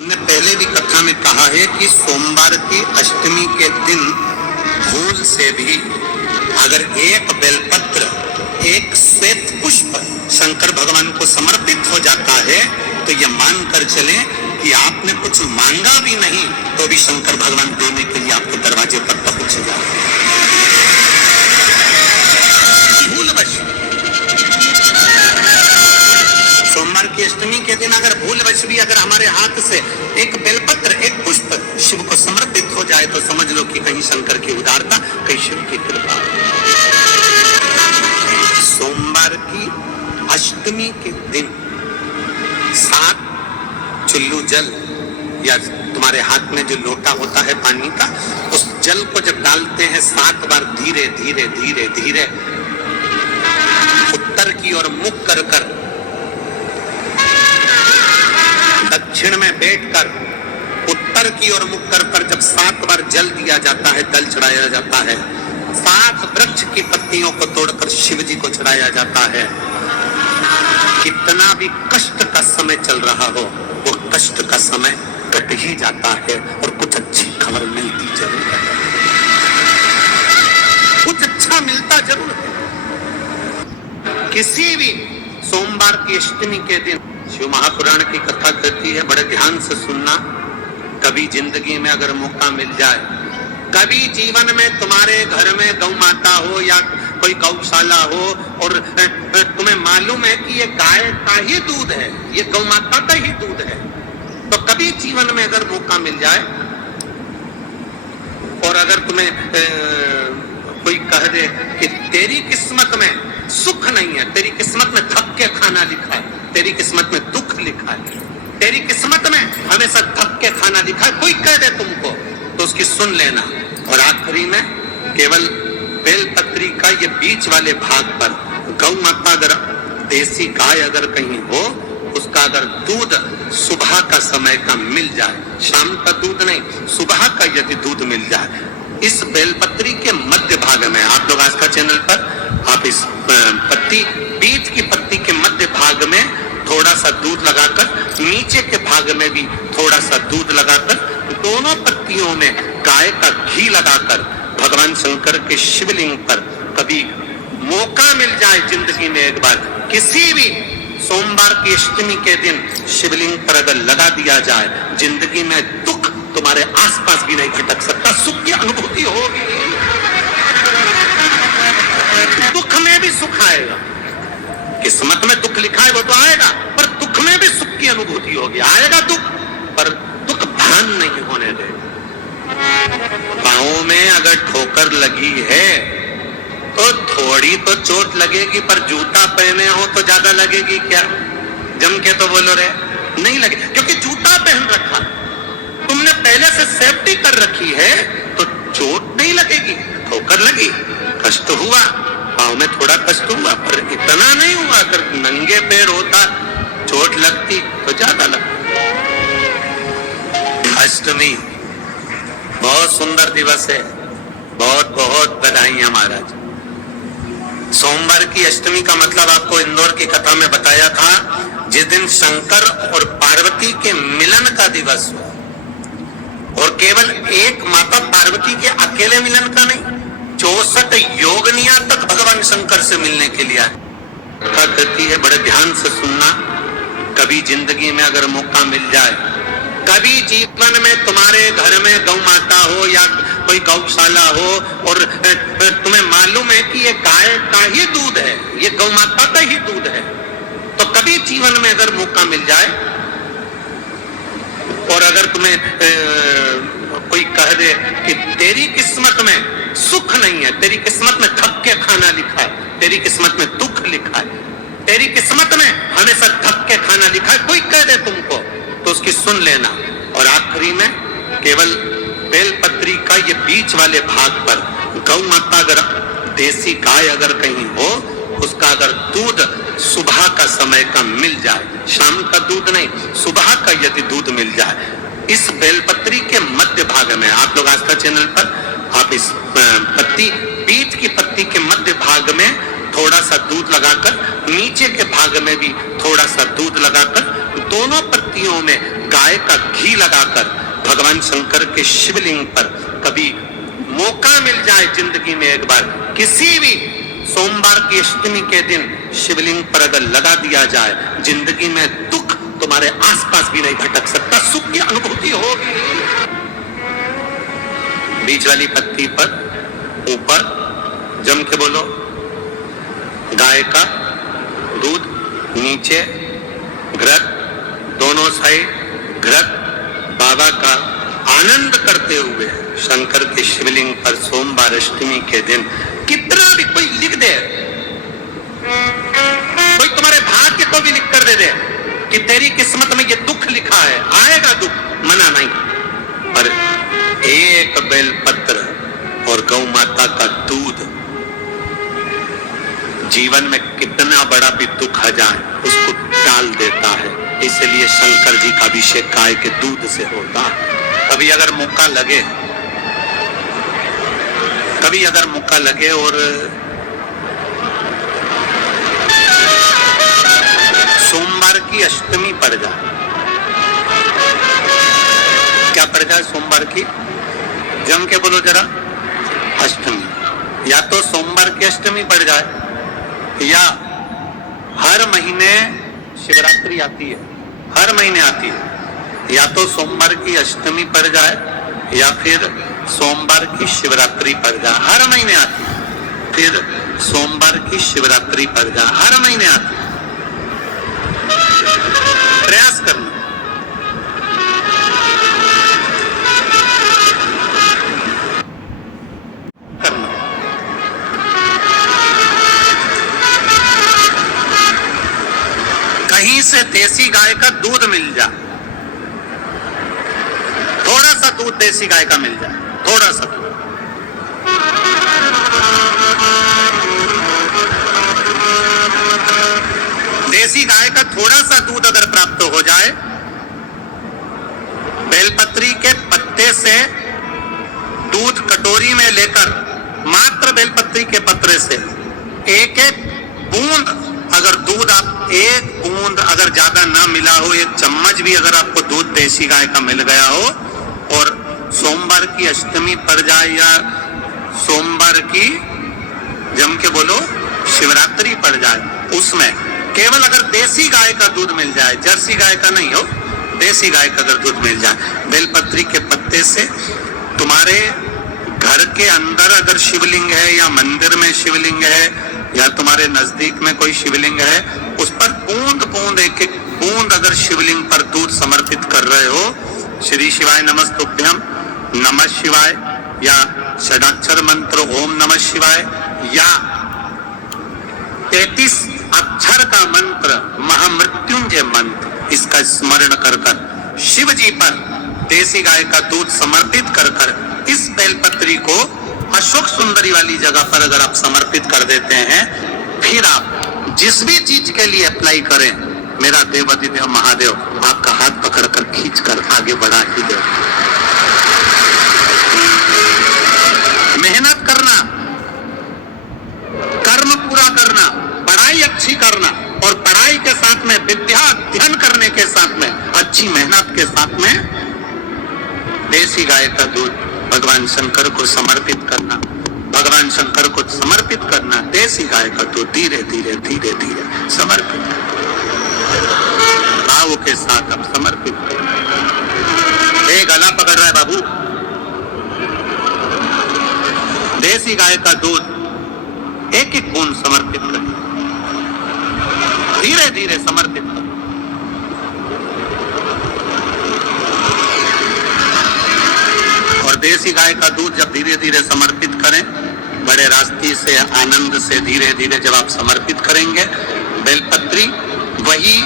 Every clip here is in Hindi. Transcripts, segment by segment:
हमने पहले भी कथा में कहा है कि सोमवार की अष्टमी के दिन भूल से भी अगर एक बेलपत्र, एक श्वेत पुष्प शंकर भगवान को समर्पित हो जाता है तो ये मानकर चले कि आपने कुछ मांगा भी नहीं तो भी शंकर भगवान देने के लिए आपके दरवाजे पर पहुंच जाए। भूलवश सोमवार की अष्टमी के दिन अगर भूलवश भी अगर हमारे हाथ से एक बेलपत्र, एक पुष्प शिव को समर्पित हो जाए तो समझ लो कि कहीं शंकर की उदारता, कहीं शिव की कृपा। सोमवार की अष्टमी के दिन 7 चुल्लू जल या तुम्हारे हाथ में जो लोटा होता है पानी का, उस जल को जब डालते हैं 7 बार धीरे धीरे धीरे धीरे उत्तर की ओर मुख कर कर दक्षिण में बैठकर उत्तर की ओर मुख कर कर जब 7 बार जल दिया जाता है, जल चढ़ाया जाता है, 7 वृक्ष की पत्तियों को तोड़कर शिव जी को चढ़ाया जाता है। कितना भी कष्ट का समय चल रहा हो, वो कष्ट का समय कट ही जाता है और कुछ अच्छी खबर मिलती जरूर है, कुछ अच्छा मिलता जरूर है। किसी भी सोमवार की अष्टमी के दिन शिव महापुराण की कथा कहती है, बड़े ध्यान से सुनना। कभी जिंदगी में अगर मौका मिल जाए, कभी जीवन में तुम्हारे घर में गौ माता हो या कोई गौशाला हो और तुम्हें मालूम है कि ये गाय का ही दूध है, ये गौ माता का ही दूध है, तो कभी जीवन में अगर मौका मिल जाए और अगर तुम्हें कोई कह दे कि तेरी किस्मत में सुख नहीं है, तेरी किस्मत में थक के खाना लिखा है, तेरी किस्मत में दुख लिखा है, तेरी किस्मत में हमेशा थक के खाना लिखा है, कोई कह दे तुमको तो उसकी सुन लेना। और आखिरी में केवल बेलपत्री का ये बीच वाले भाग पर गौ माता अगर देसी गाय अगर कहीं हो, उसका अगर दूध सुबह का समय का मिल जाए, शाम का दूध नहीं, सुबह का यदि दूध मिल जाए, इस बेलपत्री के मध्य भाग में आप लोग आस्था चैनल पर आप इस पत्ती, बीच की पत्ती के मध्य भाग में थोड़ा सा दूध लगाकर, नीचे के भाग में भी थोड़ा सा दूध लगाकर, दोनों पत्तियों में गाय का घी लगाकर भगवान शंकर के शिवलिंग पर कभी मौका मिल जाए जिंदगी में एक बार, किसी भी सोमवार की अष्टमी के दिन शिवलिंग पर अगर लगा दिया जाए, जिंदगी में दुख तुम्हारे आसपास भी नहीं भटक सकता, सुख की अनुभूति होगी। दुख में भी सुख आएगा, किस्मत में दुख लिखा है वो तो आएगा, पर दुख में भी सुख की अनुभूति होगी। आएगा दुख, पर दुख भान नहीं होने दे। पाँव में अगर ठोकर लगी है तो थोड़ी तो चोट लगेगी, पर जूता पहने हो तो ज्यादा लगेगी क्या? जम के तो बोलो रे, नहीं लगे, क्योंकि जूता पहन रखा, तुमने पहले से सेफ्टी कर रखी है तो चोट नहीं लगेगी। ठोकर लगी, कष्ट हुआ, पाँव में थोड़ा कष्ट हुआ, पर इतना नहीं हुआ। अगर नंगे पैर होता चोट लगती तो ज्यादा लगती। अष्टमी बहुत सुंदर दिवस है, बहुत बहुत बधाइयां महाराज। सोमवार की अष्टमी का मतलब आपको इंदौर की कथा में बताया था, जिस दिन शंकर और पार्वती के मिलन का दिवस हुआ, और केवल एक माता पार्वती के अकेले मिलन का नहीं, 64 योगनिया तक भगवान शंकर से मिलने के लिए कथा कहती है, बड़े ध्यान से सुनना। कभी जिंदगी में अगर मौका मिल जाए, कभी जीवन में तुम्हारे घर में गौ माता हो या कोई गौशाला हो और तुम्हें मालूम है कि ये गाय का ही दूध है, ये गौ माता का ही दूध है, तो कभी जीवन में अगर मौका मिल जाए और अगर तुम्हें कोई कह दे कि तेरी किस्मत में सुख नहीं है, तेरी किस्मत में थक के खाना लिखा है, तेरी किस्मत में दुख लिखा है, तेरी किस्मत में हमेशा थक के खाना लिखा है, कोई कह दे तुमको तो उसकी सुन लेना। और आखिरी में केवल बेलपत्री का ये बीच वाले भाग पर गौ माता अगर देसी गाय अगर कहीं हो, उसका अगर दूध सुबह का समय का मिल जाए, शाम का दूध नहीं, सुबह का यदि दूध मिल जाए, इस बेलपत्री के मध्य भाग में आप लोग आस्था चैनल पर आप इस पत्ती, बीच की पत्ती के मध्य भाग में थोड़ा सा दूध लगाकर, नीचे के भाग में भी थोड़ा सा दूध लगाकर, दोनों पत्तियों में गाय का घी लगाकर भगवान शंकर के शिवलिंग पर कभी मौका मिल जाए जिंदगी में एक बार, किसी भी सोमवार की अष्टमी के दिन शिवलिंग पर अगर लगा दिया जाए, जिंदगी में दुख तुम्हारे आसपास भी नहीं भटक सकता, सुख की अनुभूति होगी। बीच वाली पत्ती पर ऊपर जम के बोलो गाय का दूध, नीचे घृत, दोनों साइड घृत, बाबा का आनंद करते हुए शंकर के शिवलिंग पर सोमवार अष्टमी के दिन कितना भी कोई लिख दे, कोई तुम्हारे भाग्य को भी लिख कर दे दे कि तेरी किस्मत में ये दुख लिखा है, आएगा दुख, मना नहीं, पर एक बेलपत्र और गौ माता का दूध जीवन में कितना बड़ा भी दुख आ जाए उसको टाल देता है। इसलिए शंकर जी का अभिषेक गाय के दूध से होता है। कभी अगर मौका लगे और सोमवार की अष्टमी पड़ जाए, क्या पड़ जाए सोमवार की, जम के बोलो जरा, अष्टमी, या तो सोमवार की अष्टमी पड़ जाए या हर महीने शिवरात्रि आती है, हर महीने आती है, या तो सोमवार की अष्टमी पड़ जाए या फिर सोमवार की शिवरात्रि पड़ जाए, हर महीने आती है, फिर सोमवार की शिवरात्रि पड़ जाए, हर महीने आती है। प्रयास करना, कहीं से देसी गाय का दूध मिल जाए, थोड़ा सा दूध देसी गाय का मिल जाए, थोड़ा सा दूध, देसी गाय का थोड़ा सा दूध अगर प्राप्त हो जाए, बेलपत्री के पत्ते से दूध कटोरी में लेकर, मात्र बेलपत्री के पत्ते से एक एक बूंद अगर दूध, आप एक बूंद अगर ज्यादा ना मिला हो, एक चम्मच भी अगर आपको दूध देसी गाय का मिल गया हो और सोमवार की अष्टमी पड़ जाए या सोमवार की जम के बोलो शिवरात्रि पड़ जाए, उसमें केवल अगर देसी गाय का दूध मिल जाए, जर्सी गाय का नहीं हो, देसी गाय का अगर दूध मिल जाए, बेलपत्री के पत्ते से, तुम्हारे घर के अंदर अगर शिवलिंग है या मंदिर में शिवलिंग है या तुम्हारे नजदीक में कोई शिवलिंग है, उस पर बूंद बूंद एक एक बूंद अगर शिवलिंग पर दूध समर्पित कर रहे हो, श्री शिवाय नमस्तुभ्यम, नमः शिवाय, या षडाक्षर मंत्र ओम नमः शिवाय, या 33 अक्षर का मंत्र महामृत्युंजय मंत्र, इसका स्मरण कर कर शिव जी पर देसी गाय का दूध समर्पित कर कर इस बेलपत्री को अशोक सुंदरी वाली जगह पर अगर आप समर्पित कर देते हैं, फिर आप जिस भी चीज के लिए अप्लाई करें, मेरा देवाधिदेव महादेव आपका हाथ पकड़कर खींचकर आगे बढ़ा ही दे। मेहनत करना, कर्म पूरा करना, पढ़ाई अच्छी करना, और पढ़ाई के साथ में विद्या अध्ययन करने के साथ में अच्छी मेहनत के साथ में देसी गाय का दूध भगवान शंकर को समर्पित करना, भगवान शंकर को समर्पित करना, देसी गाय का दूध धीरे धीरे धीरे धीरे समर्पित भाव के साथ अब समर्पित करें। एक गला पकड़ रहा है बाबू, देसी गाय का दूध एक एक बूंद समर्पित करें, धीरे धीरे समर्पित करें। और देसी गाय का दूध जब धीरे धीरे समर्पित करें, बड़े रास्ते से आनंद से धीरे धीरे जब आप समर्पित करेंगे, बेलपत्री वही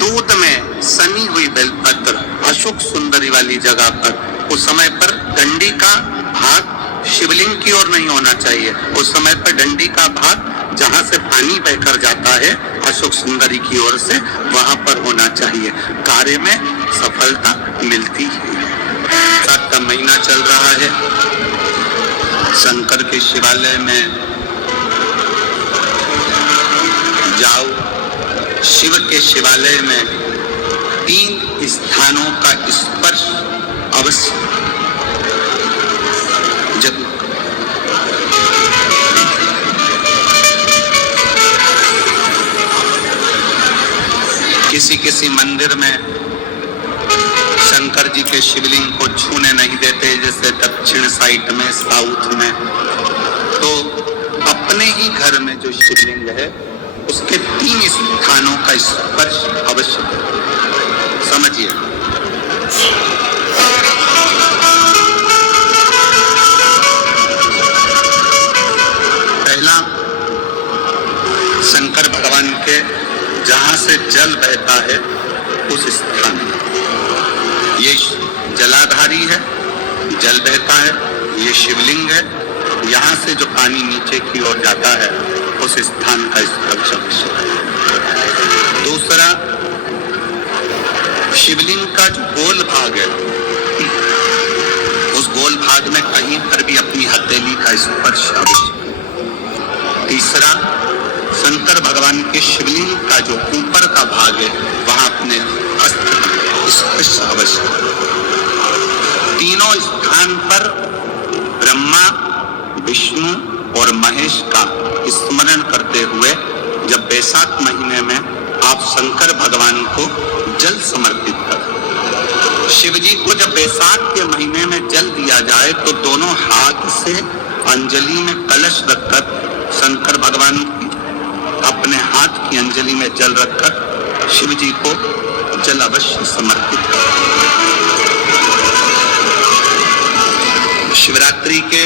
दूध में सनी हुई बेलपत्र अशोक सुंदरी वाली जगह पर, उस समय पर डंडी का भाग शिवलिंग की ओर नहीं होना चाहिए, उस समय पर डंडी का भाग जहां से पानी बहकर जाता है अशोक सुंदरी की ओर से, वहां पर होना चाहिए। कार्य में सफलता मिलती है। सात का महीना चल रहा है, शंकर के शिवालय में जाओ, शिव के शिवालय में 3 स्थानों का स्पर्श अवश्य जरूर। किसी मंदिर में शंकर जी के शिवलिंग को छूने नहीं देते, जैसे दक्षिण साइड में, साउथ में। तो अपने ही घर में जो शिवलिंग है उसके 3 स्थानों का स्पर्श अवश्य समझिए। पहला, शंकर भगवान के जहां से जल बहता है उस स्थान, ये जलाधारी है, जल बहता है, ये शिवलिंग है, यहाँ से जो पानी नीचे की ओर जाता है उस स्थान का स्पर्श। दूसरा, शिवलिंग का जो गोल भाग है उस गोल भाग में कहीं पर भी अपनी हथेली का स्पर्श अवश्य। तीसरा, शंकर भगवान के शिवलिंग का जो ऊपर का भाग है वहां अपने अस्त्र स्पर्श अवश्य। तीनों स्थान पर ब्रह्मा, विष्णु और महेश का स्मरण करते हुए जब वैशाख महीने में आप शंकर भगवान को जल समर्पित करें। शिव जी को जब वैशाख के महीने में जल दिया जाए तो दोनों हाथ से अंजलि में कलश रखकर शंकर भगवान की अपने हाथ की अंजलि में जल रखकर शिव जी को जल अवश्य समर्पित करें। शिवरात्रि के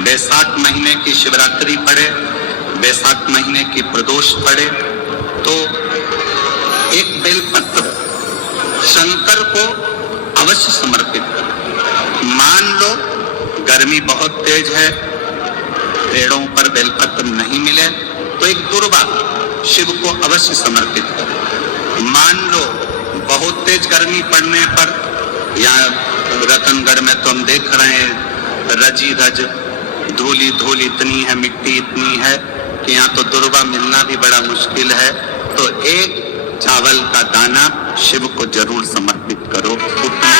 वैशाख महीने की शिवरात्रि पड़े, वैशाख महीने की प्रदोष पड़े तो एक बेलपत्र शंकर को अवश्य समर्पित करें। मान लो गर्मी बहुत तेज है, पेड़ों पर बेलपत्र नहीं मिले तो एक दुर्वा शिव को अवश्य समर्पित करें। मान लो बहुत तेज गर्मी पड़ने पर, या रतनगढ़ में तो हम देख रहे हैं रजी रज धूली धूल इतनी है, मिट्टी इतनी है कि यहाँ तो दुर्वा मिलना भी बड़ा मुश्किल है, तो एक चावल का दाना शिव को जरूर समर्पित करो। उतना